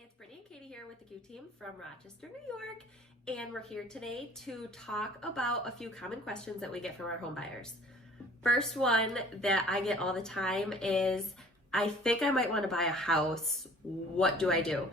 It's Brittany and Katie here with the Q team from Rochester, New York, and we're here today to talk about a few common questions that we get from our home buyers. First one that I get all the time is, I think I might want to buy a house. What do I do?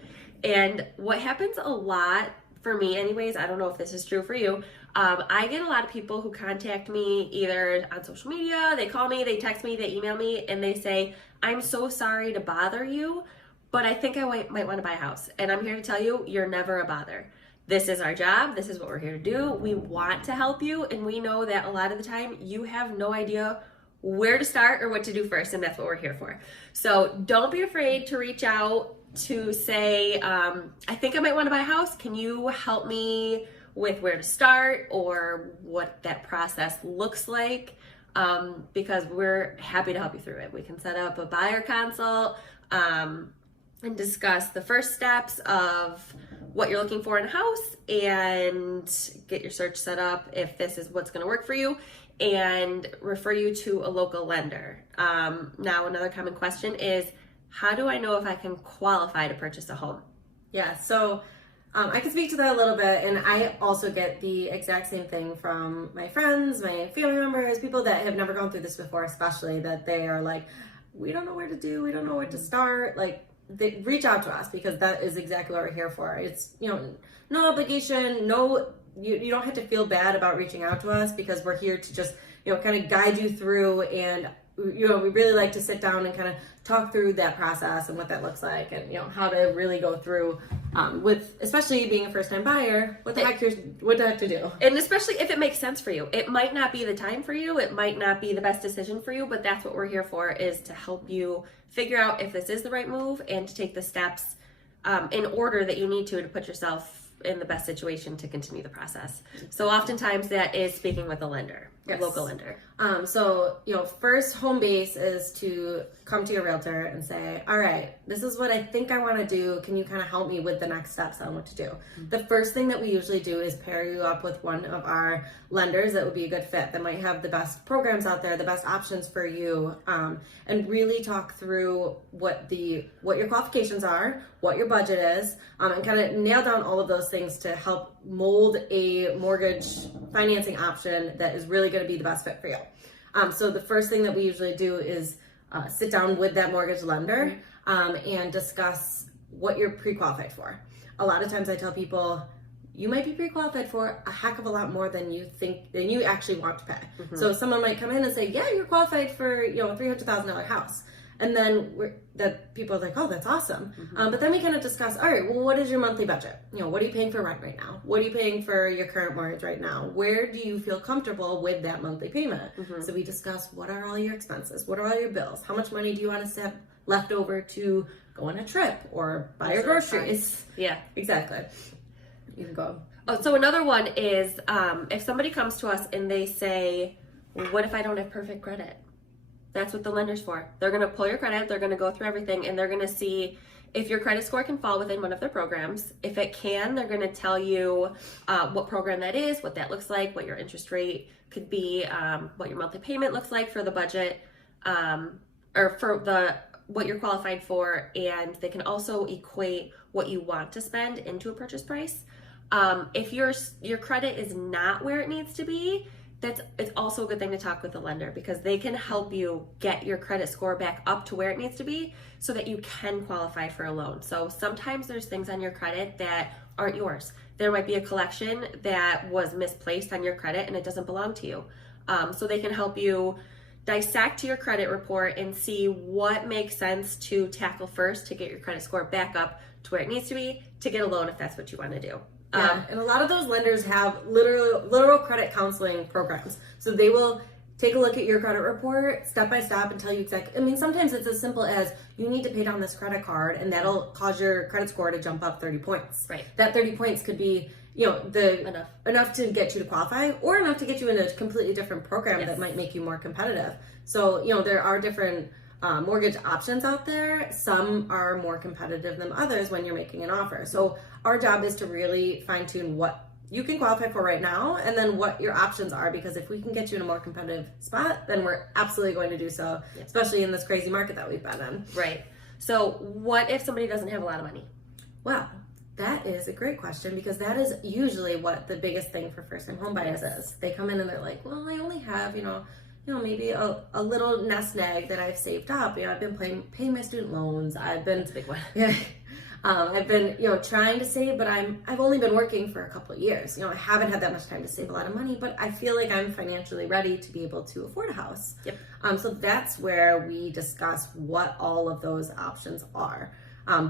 And what happens a lot for me anyways, I don't know if this is true for you, I get a lot of people who contact me either on social media, they call me, they text me, they email me, and they say, I'm so sorry to bother you, but I think I might want to buy a house. And I'm here to tell you, you're never a bother. This is our job. This is what we're here to do. We want to help you, and we know that a lot of the time you have no idea where to start or what to do first, and that's what we're here for. So don't be afraid to reach out to say, I think I might want to buy a house. Can you help me with where to start or what that process looks like? Because we're happy to help you through it. We can set up a buyer consult, and discuss the first steps of what you're looking for in a house and get your search set up if this is what's going to work for you, and refer you to a local lender. Now, another common question is, how do I know if I can qualify to purchase a home? Yeah, so I can speak to that a little bit, and I also get the exact same thing from my friends, my family members, people that have never gone through this before, especially, that they are like, we don't know where to do, we don't know where to start. Like, they reach out to us because that is exactly what we're here for. It's, no obligation, you don't have to feel bad about reaching out to us, because we're here to just, kind of guide you through, and we really like to sit down and kind of talk through that process and what that looks like, and how to really go through with, especially being a first-time buyer, what the heck to do. And especially if it makes sense for you. It might not be the time for you, it might not be the best decision for you, but that's what we're here for, is to help you figure out if this is the right move and to take the steps in order that you need to put yourself in the best situation to continue the process. So oftentimes that is speaking with a lender, yes. A local lender. So, first home base is to come to your realtor and say, all right, this is what I think I want to do. Can you kind of help me with the next steps on what to do? Mm-hmm. The first thing that we usually do is pair you up with one of our lenders that would be a good fit, that might have the best programs out there, the best options for you, and really talk through what your qualifications are, what your budget is, and kind of nail down all of those things to help mold a mortgage financing option that is really going to be the best fit for you. So the first thing that we usually do is sit down with that mortgage lender and discuss what you're pre-qualified for. A lot of times I tell people, you might be pre-qualified for a heck of a lot more than you actually want to pay. Mm-hmm. So someone might come in and say, yeah, you're qualified for a $300,000 house. And then people are like, oh, that's awesome. Mm-hmm. But then we kind of discuss, all right, well, what is your monthly budget? What are you paying for rent right now? What are you paying for your current mortgage right now? Where do you feel comfortable with that monthly payment? Mm-hmm. So we discuss, what are all your expenses? What are all your bills? How much money do you want to have left over to go on a trip or buy your groceries? Yeah, exactly. You can go. Oh, so another one is if somebody comes to us and they say, what if I don't have perfect credit? That's what the lender's for. They're going to pull your credit, they're going to go through everything, and they're going to see if your credit score can fall within one of their programs. If it can, they're going to tell you what program that is, what that looks like, what your interest rate could be, what your monthly payment looks like for the budget, or for what you're qualified for, and they can also equate what you want to spend into a purchase price. If your credit is not where it needs to be, it's also a good thing to talk with the lender, because they can help you get your credit score back up to where it needs to be so that you can qualify for a loan. So sometimes there's things on your credit that aren't yours. There might be a collection that was misplaced on your credit and it doesn't belong to you. So they can help you dissect your credit report and see what makes sense to tackle first to get your credit score back up to where it needs to be to get a loan if that's what you want to do. Yeah, and a lot of those lenders have literal credit counseling programs. So they will take a look at your credit report step by step and tell you exactly. I mean, sometimes it's as simple as, you need to pay down this credit card, and that'll cause your credit score to jump up 30 points. Right. That 30 points could be, enough to get you to qualify, or enough to get you in a completely different program. Yes. That might make you more competitive. So, there are different mortgage options out there. Some are more competitive than others when you're making an offer. So our job is to really fine tune what you can qualify for right now, and then what your options are, because if we can get you in a more competitive spot, then we're absolutely going to do so, especially in this crazy market that we've been in. Right. So what if somebody doesn't have a lot of money? Well, that is a great question because that is usually what the biggest thing for first-time home buyers is. They come in and they're like, well, I only have, maybe a little nest egg that I've saved up. I've been paying my student loans. That's a big one. Yeah. I've been, trying to save, but I've only been working for a couple of years. I haven't had that much time to save a lot of money, but I feel like I'm financially ready to be able to afford a house. Yep. So that's where we discuss what all of those options are.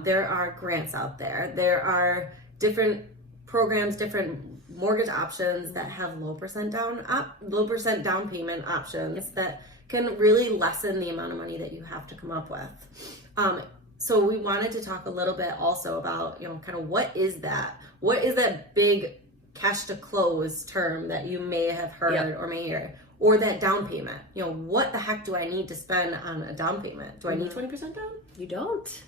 There are grants out there. There are different programs, different mortgage options that have low percent down payment options that can really lessen the amount of money that you have to come up with. So we wanted to talk a little bit also about, kind of what is that big cash to close term that you may have heard or may hear, or that down payment. What the heck do I need to spend on a down payment? Do I need 20% down? You don't.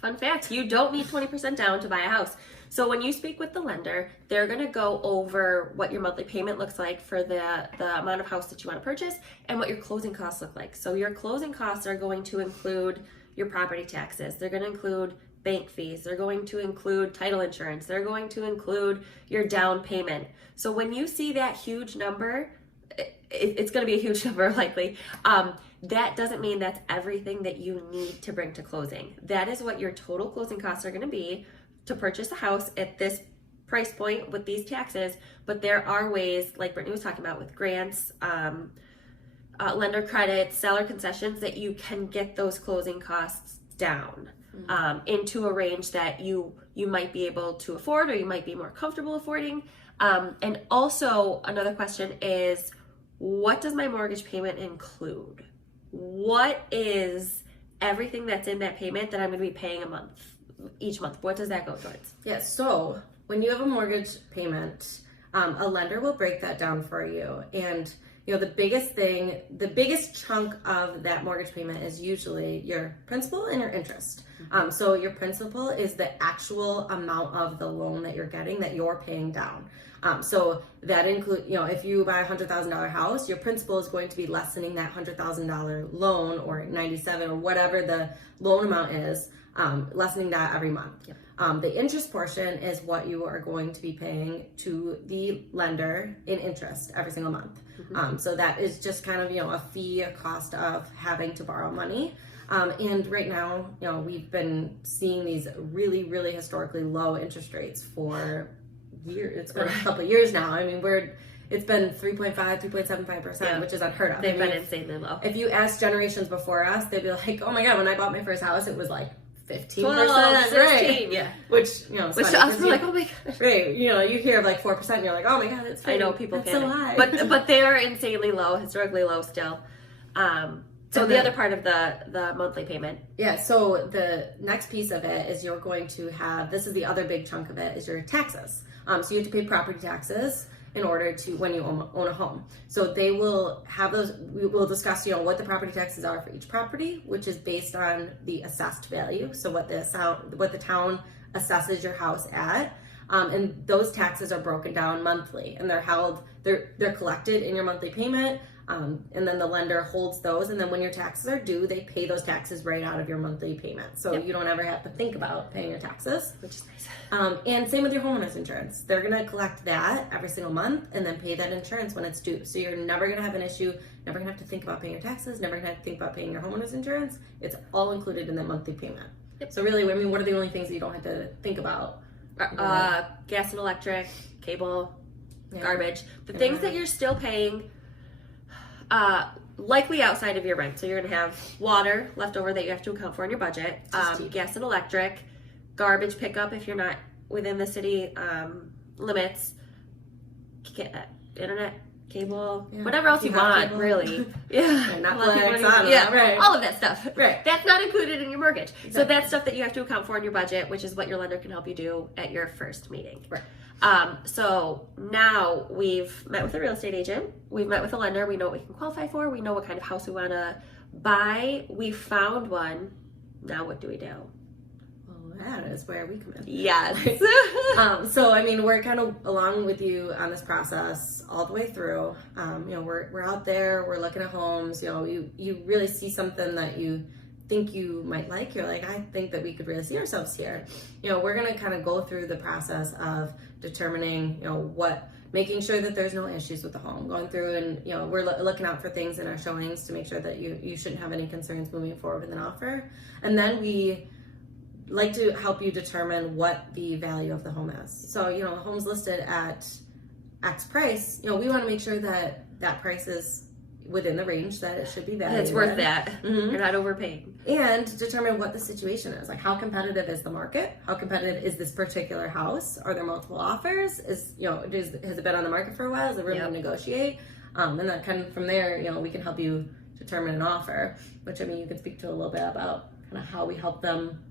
Fun fact, you don't need 20% down to buy a house. So when you speak with the lender, they're going to go over what your monthly payment looks like for the amount of house that you want to purchase and what your closing costs look like. So your closing costs are going to include your property taxes. They're going to include bank fees. They're going to include title insurance. They're going to include your down payment. So when you see that huge number, it's going to be a huge number likely. That doesn't mean that's everything that you need to bring to closing. That is what your total closing costs are going to be to purchase a house at this price point with these taxes. But there are ways, like Brittany was talking about, with grants, lender credits, seller concessions, that you can get those closing costs down into a range that you might be able to afford or you might be more comfortable affording. And also another question is, what does my mortgage payment include? What is everything that's in that payment that I'm going to be paying each month? What does that go towards? Yeah, so when you have a mortgage payment, a lender will break that down for you. And the biggest chunk of that mortgage payment is usually your principal and your interest. So your principal is the actual amount of the loan that you're getting that you're paying down. So that includes, if you buy a $100,000 house, your principal is going to be lessening that $100,000 loan, or 97 or whatever the loan amount is, lessening that every month. Yep. The interest portion is what you are going to be paying to the lender in interest every single month. Mm-hmm. So that is just kind of, a fee, a cost of having to borrow money. And right now, we've been seeing these really, really historically low interest rates for years. It's been a couple of years now. I mean, it's been 3.5, 3.75%, which is unheard of. They've been insanely low. If you ask generations before us, they'd be like, oh my God, when I bought my first house, it was like 15%, 12, 16, right? Yeah. Which to us, we're like, oh my God. Right. You hear of like 4%, and you're like, oh my God, that's I know people that's so high. But they are insanely low, historically low still. So the other part of the monthly payment. Yeah, so the next piece of it is you're going to have, this is the other big chunk of it, is your taxes. So you have to pay property taxes in order to, when you own a home. So they will have those, we will discuss, what the property taxes are for each property, which is based on the assessed value. So what the town assesses your house at. And those taxes are broken down monthly, and they're collected in your monthly payment. And then the lender holds those, and then when your taxes are due, they pay those taxes right out of your monthly payment. So you don't ever have to think about paying your taxes, which is nice. And same with your homeowner's insurance. They're going to collect that every single month and then pay that insurance when it's due. So you're never going to have an issue, never going to have to think about paying your taxes, never going to have to think about paying your homeowner's insurance. It's all included in that monthly payment. Yep. So really, what are the only things that you don't have to think about? Gas and electric, cable, garbage. The things that you're still paying, likely outside of your rent. So you're going to have water left over that you have to account for in your budget, gas and electric, garbage pickup if you're not within the city limits, internet, cable, whatever else you want, cable. Really. Netflix, right. All of that stuff. Right. That's not included in your mortgage. Exactly. So that's stuff that you have to account for in your budget, which is what your lender can help you do at your first meeting. Right. So now we've met with a real estate agent, we've met with a lender, we know what we can qualify for, we know what kind of house we want to buy, we found one. Now what do we do? Well, that is where we come in. Yes. So I mean, we're kind of along with you on this process all the way through. We're out there, we're looking at homes. You really see something that you think you might like, you're like, I think that we could really see ourselves here. We're going to kind of go through the process of determining, making sure that there's no issues with the home, going through and, we're looking out for things in our showings to make sure that you shouldn't have any concerns moving forward with an offer. And then we like to help you determine what the value of the home is. So, a home's listed at X price, we want to make sure that that price is within the range that it should be valued. It's worth that. Mm-hmm. You're not overpaying. And determine what the situation is. Like, how competitive is the market? How competitive is this particular house? Are there multiple offers? Has it been on the market for a while? Is there room to negotiate? And then kind of from there, we can help you determine an offer, which, you can speak to a little bit about kind of how we help them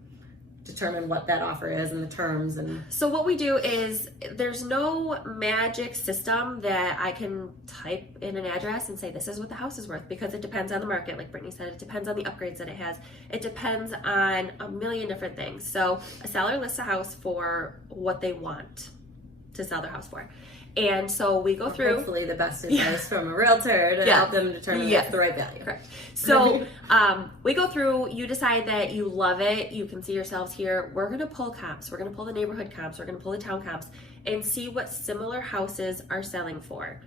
determine what that offer is and the terms. And so what we do is there's no magic system that I can type in an address and say this is what the house is worth, because it depends on the market. Like Brittany said, it depends on the upgrades that it has. It depends on a million different things. So a seller lists a house for what they want to sell their house for. And so we go through hopefully the best advice from a realtor to help them determine what's the right value. Correct. So we go through, you decide that you love it, you can see yourselves here. We're going to pull comps. We're going to pull the neighborhood comps. We're going to pull the town comps and see what similar houses are selling for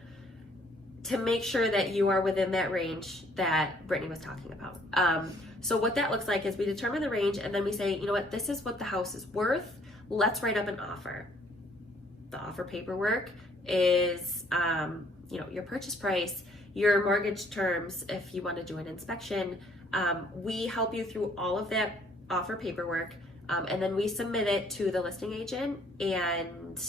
to make sure that you are within that range that Brittany was talking about. So what that looks like is we determine the range and then we say, you know what, this is what the house is worth. Let's write up an offer. The offer paperwork is your purchase price, your mortgage terms, if you want to do an inspection. We help you through all of that offer paperwork, and then we submit it to the listing agent, and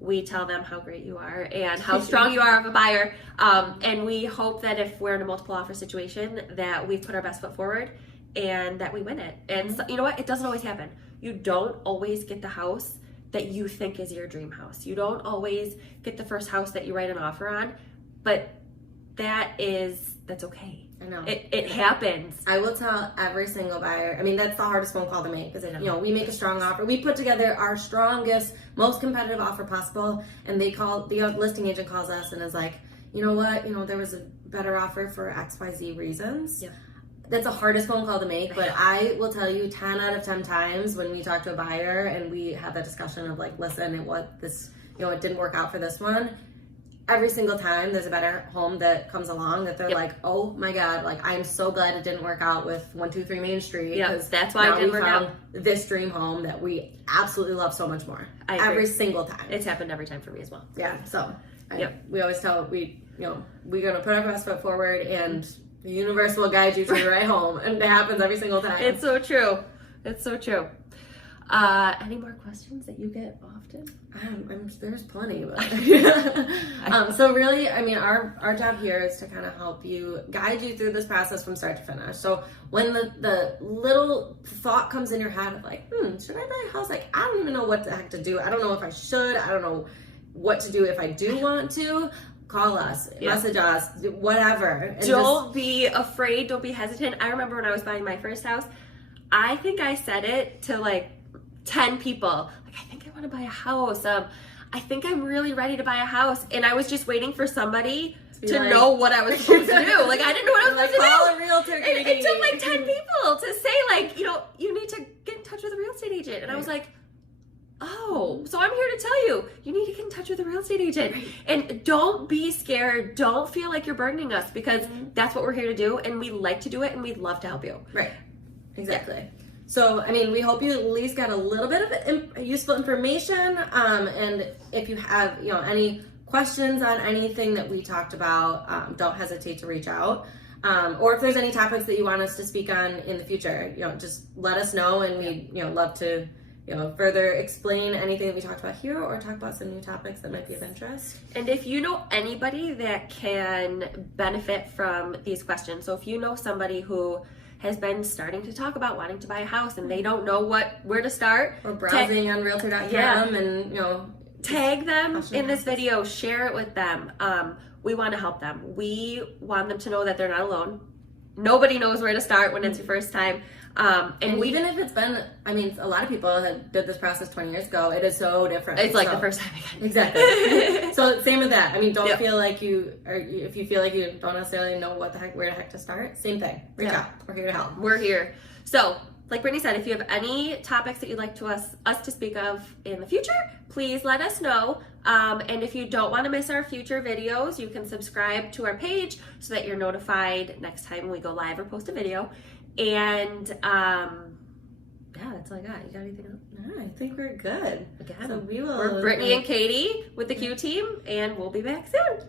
we tell them how great you are and how strong you are of a buyer, and we hope that if we're in a multiple offer situation that we've put our best foot forward and that we win it. And so, you know what, it doesn't always happen. You don't always get the house that you think is your dream house. You don't always get the first house that you write an offer on, but that's okay. I know. It happens. I will tell every single buyer, that's the hardest phone call to make, because we make a strong offer. We put together our strongest, most competitive offer possible, and the listing agent calls us and is like, you know what, there was a better offer for XYZ reasons. Yeah. That's the hardest phone call to make, but I will tell you 10 out of 10 times when we talk to a buyer and we have that discussion of like, listen, it didn't work out for this one. Every single time there's a better home that comes along that they're like, oh my God, like I'm so glad it didn't work out with 123 Main Street. Yeah, that's why it didn't work out. This dream home that we absolutely love so much more. Every single time. It's happened every time for me as well. Yeah, so we always tell, we're going to put our best foot forward and the universe will guide you to the right home, and it happens every single time. It's so true. It's so true. Any more questions that you get often? There's plenty. So really, our job here is to kind of help you, guide you through this process from start to finish. So when the little thought comes in your head of like, should I buy a house? Like, I don't even know what the heck to do. I don't know if I should. I don't know what to do if I do want to. Call us, message us, whatever. And don't be afraid. Don't be hesitant. I remember when I was buying my first house, I think I said it to like 10 people. Like, I think I want to buy a house. I think I'm really ready to buy a house. And I was just waiting for somebody to know what I was supposed to do. Like, I didn't know what I was supposed to do. Call a realtor. It took like 10 people to say like, you need to get in touch with a real estate agent. And I was like, oh, so I'm here to tell you, you need to get in touch with a real estate agent. And don't be scared. Don't feel like you're burdening us, because that's what we're here to do. And we like to do it, and we'd love to help you. Right. Exactly. Yeah. So, we hope you at least got a little bit of useful information. And if you have, any questions on anything that we talked about, don't hesitate to reach out. Or if there's any topics that you want us to speak on in the future, just let us know, and we'd, love to further explain anything that we talked about here, or talk about some new topics that might be of interest. And if you know anybody that can benefit from these questions, so if you know somebody who has been starting to talk about wanting to buy a house and they don't know where to start, or browsing on realtor.com, and tag them in this video, share it with them. We want to help them. We want them to know that they're not alone. Nobody knows where to start when it's your first time. And even if it's been, a lot of people did this process 20 years ago. It is so different. It's like the first time again. Exactly. So same with that. Don't feel like if you feel like you don't necessarily know where the heck to start, same thing. Reach out. We're here to help. We're here. So, like Brittany said, if you have any topics that you'd like us to speak of in the future, please let us know. And if you don't want to miss our future videos, you can subscribe to our page so that you're notified next time we go live or post a video. And yeah, that's all I got. You got anything else? No, I think we're good. Again, So we're Brittany and Katie with the Q team, and we'll be back soon.